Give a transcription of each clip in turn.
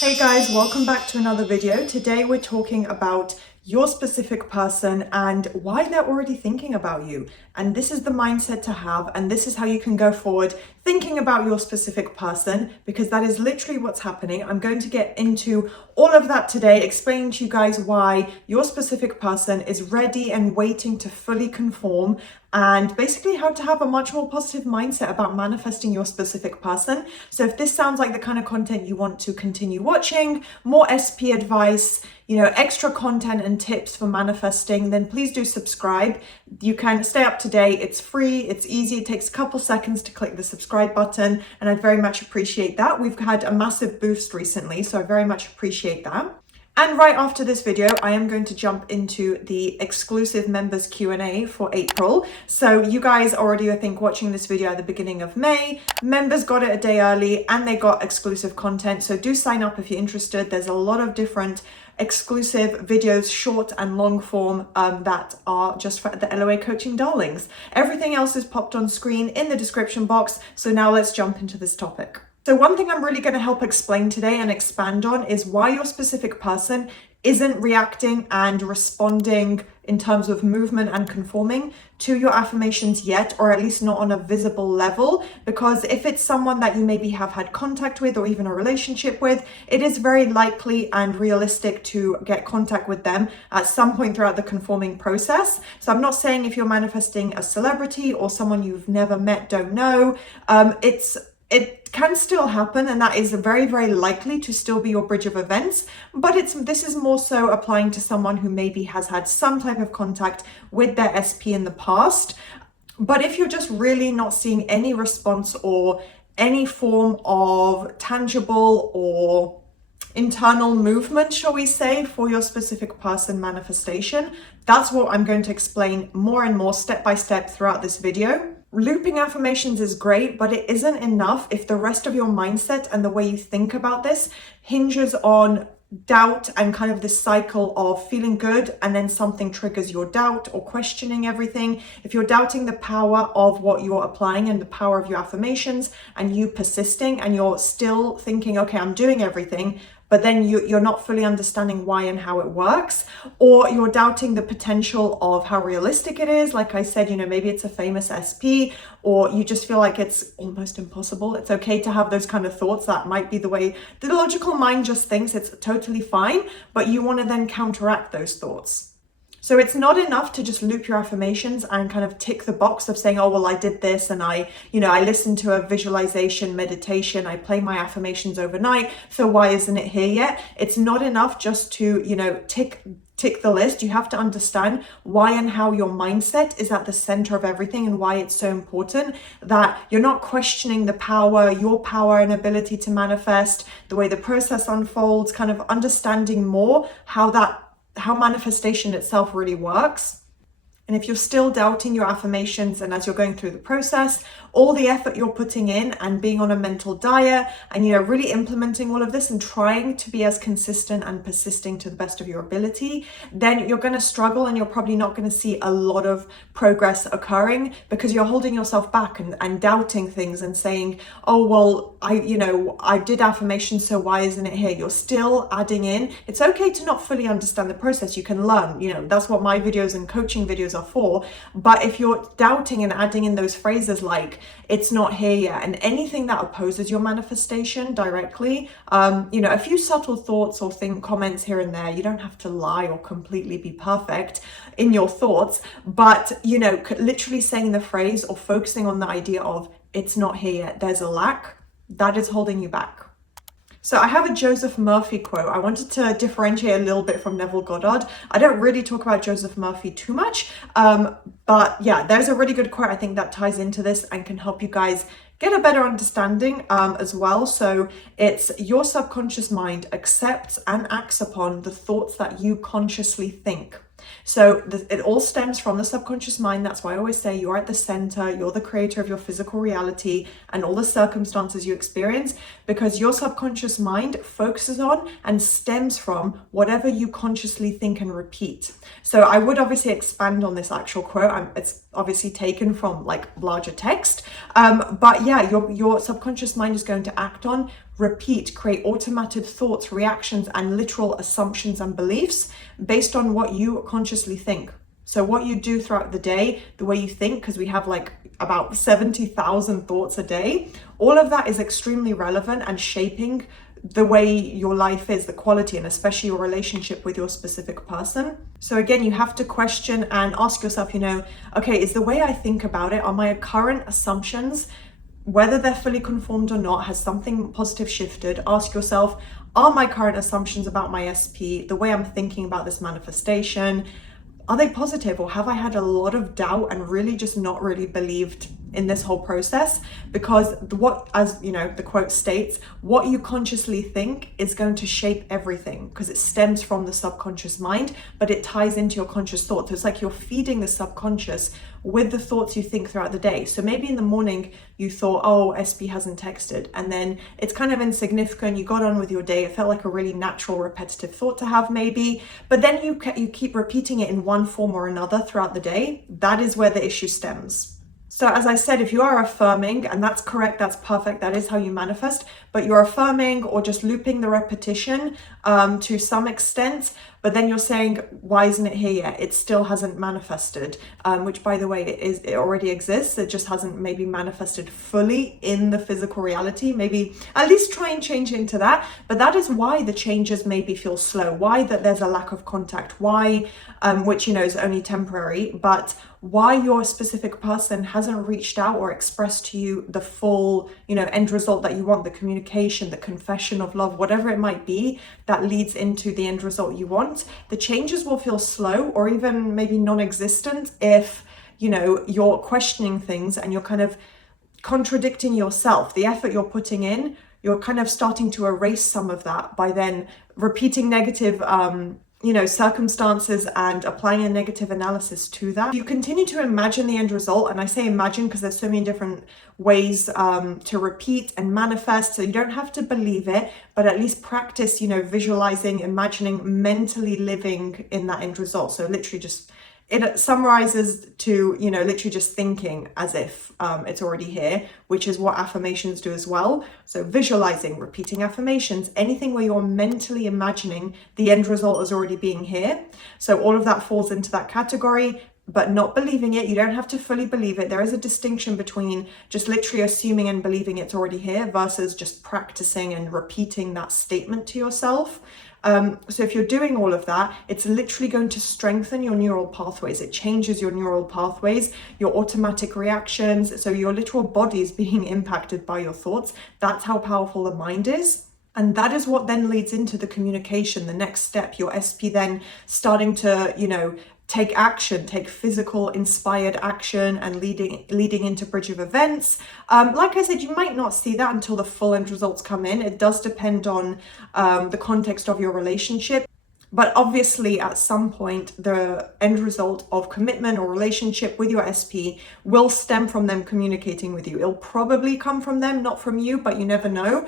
Hey guys, welcome back to another video. Today we're talking about your specific person and why they're already thinking about you. And this is the mindset to have, and this is how you can go forward thinking about your specific person, because that is literally what's happening. I'm going to get into all of that today, explaining to you guys why your specific person is ready and waiting to fully conform, and basically how to have a much more positive mindset about manifesting your specific person. So if this sounds like the kind of content you want to continue watching, more SP advice, extra content and tips for manifesting, then please do subscribe. You can stay up to date. It's free, it's easy, it takes a couple seconds to click the subscribe button, and I'd very much appreciate that. We've had a massive boost recently, so I very much appreciate that. And right after this video, I am going to jump into the exclusive members Q&A for April. So you guys already, I think, watching this video at the beginning of May, members got it a day early and they got exclusive content. So do sign up if you're interested. There's a lot of different exclusive videos, short and long form, that are just for the LOA coaching darlings. Everything else is popped on screen in the description box. So now let's jump into this topic. So one thing I'm really going to help explain today and expand on is why your specific person isn't reacting and responding in terms of movement and conforming to your affirmations yet, or at least not on a visible level. Because if it's someone that you maybe have had contact with or even a relationship with, it is very likely and realistic to get contact with them at some point throughout the conforming process. So I'm not saying if you're manifesting a celebrity or someone you've never met, don't know, it can still happen, and that is very, very likely to still be your bridge of events. But this is more so applying to someone who maybe has had some type of contact with their SP in the past. But if you're just really not seeing any response or any form of tangible or internal movement, shall we say, for your specific person manifestation, that's what I'm going to explain more and more step by step throughout this video. Looping affirmations is great, but it isn't enough if the rest of your mindset and the way you think about this hinges on doubt and kind of this cycle of feeling good and then something triggers your doubt or questioning everything. If you're doubting the power of what you're applying and the power of your affirmations, and you persisting and you're still thinking, okay, I'm doing everything, but then you're not fully understanding why and how it works, or you're doubting the potential of how realistic it is. Like I said, maybe it's a famous SP, or you just feel like it's almost impossible. It's okay to have those kind of thoughts. That might be the way the logical mind just thinks. It's totally fine, but you want to then counteract those thoughts. So it's not enough to just loop your affirmations and kind of tick the box of saying, oh, well, I did this and I listened to a visualization meditation, I play my affirmations overnight, so why isn't it here yet? It's not enough just to, tick the list. You have to understand why and how your mindset is at the center of everything, and why it's so important that you're not questioning the power, your power and ability to manifest, the way the process unfolds, kind of understanding more how manifestation itself really works. And if you're still doubting your affirmations, and as you're going through the process, all the effort you're putting in and being on a mental diet and, really implementing all of this and trying to be as consistent and persisting to the best of your ability, then you're going to struggle, and you're probably not going to see a lot of progress occurring, because you're holding yourself back and doubting things and saying, oh, well, I did affirmations, so why isn't it here? You're still adding in. It's okay to not fully understand the process. You can learn, that's what my videos and coaching videos are for. But if you're doubting and adding in those phrases like it's not here yet, and anything that opposes your manifestation directly, a few subtle thoughts or comments here and there, you don't have to lie or completely be perfect in your thoughts, but literally saying the phrase or focusing on the idea of it's not here yet, there's a lack, that is holding you back. So I have a Joseph Murphy quote. I wanted to differentiate a little bit from Neville Goddard. I don't really talk about Joseph Murphy too much, but yeah, there's a really good quote I think that ties into this and can help you guys get a better understanding as well. So it's, your subconscious mind accepts and acts upon the thoughts that you consciously think. So it all stems from the subconscious mind. That's why I always say you're at the center, you're the creator of your physical reality and all the circumstances you experience, because your subconscious mind focuses on and stems from whatever you consciously think and repeat. So I would obviously expand on this actual quote. It's obviously taken from like larger text, but yeah, your subconscious mind is going to act on repeat, create automated thoughts, reactions, and literal assumptions and beliefs based on what you consciously think. So what you do throughout the day, the way you think, because we have like about 70,000 thoughts a day, all of that is extremely relevant and shaping the way your life is, the quality, and especially your relationship with your specific person. So again, you have to question and ask yourself, okay, is the way I think about it, are my current assumptions, whether they're fully conformed or not, has something positive shifted? Ask yourself, are my current assumptions about my SP, the way I'm thinking about this manifestation, are they positive, or have I had a lot of doubt and really just not really believed in this whole process? Because the quote states, what you consciously think is going to shape everything, because it stems from the subconscious mind, but it ties into your conscious thoughts. So it's like you're feeding the subconscious with the thoughts you think throughout the day. So maybe in the morning you thought, oh, SP hasn't texted, and then it's kind of insignificant, you got on with your day, it felt like a really natural repetitive thought to have maybe, but then you keep repeating it in one form or another throughout the day. That is where the issue stems. So as I said, if you are affirming, and that's correct, that's perfect, that is how you manifest, but you're affirming or just looping the repetition to some extent, but then you're saying, why isn't it here yet? It still hasn't manifested, which by the way, it already exists. It just hasn't maybe manifested fully in the physical reality. Maybe at least try and change into that. But that is why the changes maybe feel slow, why that there's a lack of contact, why, which, is only temporary, but why your specific person hasn't reached out or expressed to you the full, end result that you want, the communication, the confession of love, whatever it might be that leads into the end result you want. The changes will feel slow or even maybe non-existent if, you're questioning things and you're kind of contradicting yourself. The effort you're putting in, you're kind of starting to erase some of that by then repeating negative circumstances and applying a negative analysis to that. You continue to imagine the end result, and I say imagine because there's so many different ways to repeat and manifest, so you don't have to believe it, but at least practice, visualizing, imagining, mentally living in that end result. So literally just, it summarizes to, literally just thinking as if it's already here, which is what affirmations do as well. So visualizing, repeating affirmations, anything where you're mentally imagining the end result as already being here. So all of that falls into that category, but not believing it. You don't have to fully believe it. There is a distinction between just literally assuming and believing it's already here versus just practicing and repeating that statement to yourself. So if you're doing all of that, it's literally going to strengthen your neural pathways. It changes your neural pathways, your automatic reactions. So your literal body is being impacted by your thoughts. That's how powerful the mind is. And that is what then leads into the communication, the next step, your SP then starting to, take action, take physical inspired action and leading into bridge of events. Like I said, you might not see that until the full end results come in. It does depend on the context of your relationship. But obviously at some point, the end result of commitment or relationship with your SP will stem from them communicating with you. It'll probably come from them, not from you, but you never know.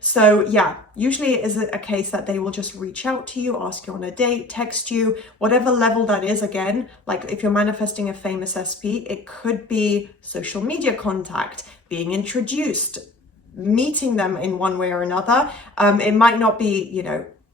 So yeah, usually it is a case that they will just reach out to you, ask you on a date, text you, whatever level that is. Again, like if you're manifesting a famous SP, it could be social media contact, being introduced, meeting them in one way or another. It might not be,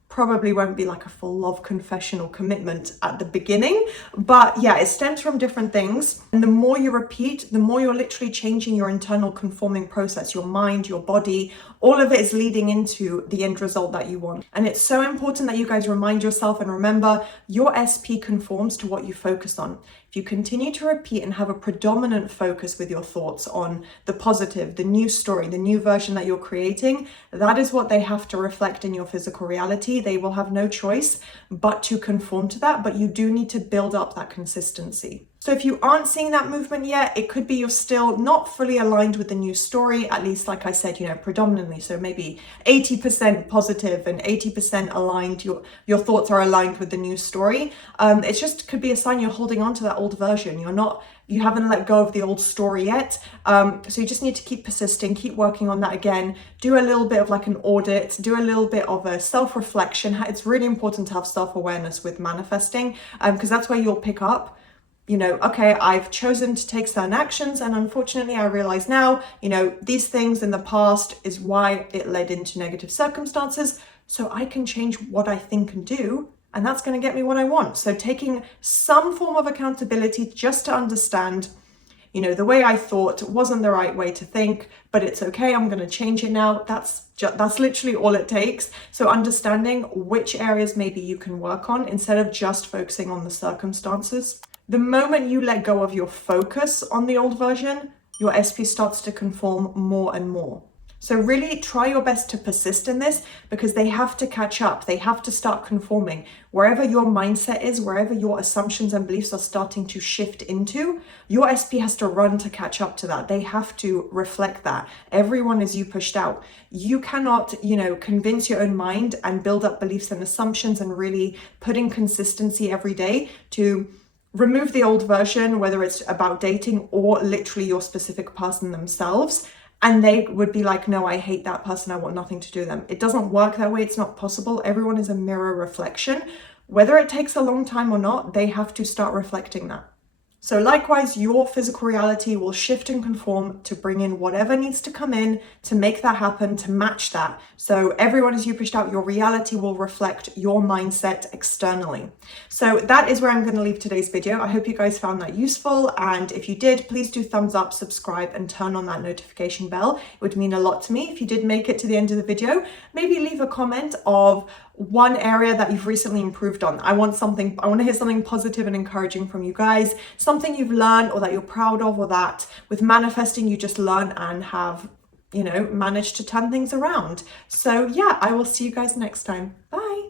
probably won't be like a full love confession or commitment at the beginning, but yeah, it stems from different things. And the more you repeat, the more you're literally changing your internal conforming process, your mind, your body, all of it is leading into the end result that you want. And it's so important that you guys remind yourself and remember your SP conforms to what you focus on. If you continue to repeat and have a predominant focus with your thoughts on the positive, the new story, the new version that you're creating, that is what they have to reflect in your physical reality. They will have no choice but to conform to that, but you do need to build up that consistency. So if you aren't seeing that movement yet, it could be you're still not fully aligned with the new story, at least like I said, predominantly. So maybe 80% positive and 80% aligned, your thoughts are aligned with the new story. It just could be a sign you're holding on to that old version. You haven't let go of the old story yet. So you just need to keep persisting, keep working on that again, do a little bit of like an audit, do a little bit of a self-reflection. It's really important to have self-awareness with manifesting, because that's where you'll pick up okay, I've chosen to take certain actions, and unfortunately I realize now, these things in the past is why it led into negative circumstances. So I can change what I think and do, and that's going to get me what I want. So taking some form of accountability just to understand, the way I thought wasn't the right way to think, but it's okay, I'm going to change it now. That's literally all it takes. So understanding which areas maybe you can work on instead of just focusing on the circumstances. The moment you let go of your focus on the old version, your SP starts to conform more and more. So really try your best to persist in this, because they have to catch up. They have to start conforming. Wherever your mindset is, wherever your assumptions and beliefs are starting to shift into, your SP has to run to catch up to that. They have to reflect that. Everyone is you pushed out. You cannot, convince your own mind and build up beliefs and assumptions and really put in consistency every day to remove the old version, whether it's about dating or literally your specific person themselves. And they would be like, no, I hate that person. I want nothing to do with them. It doesn't work that way. It's not possible. Everyone is a mirror reflection. Whether it takes a long time or not, they have to start reflecting that. So likewise, your physical reality will shift and conform to bring in whatever needs to come in to make that happen, to match that. So everyone is you pushed out, your reality will reflect your mindset externally. So that is where I'm going to leave today's video. I hope you guys found that useful. And if you did, please do thumbs up, subscribe, and turn on that notification bell. It would mean a lot to me if you did make it to the end of the video. Maybe leave a comment of one area that you've recently improved on. I want to hear something positive and encouraging from you guys, something you've learned or that you're proud of, or that with manifesting you just learn and have, managed to turn things around. So yeah, I will see you guys next time. Bye.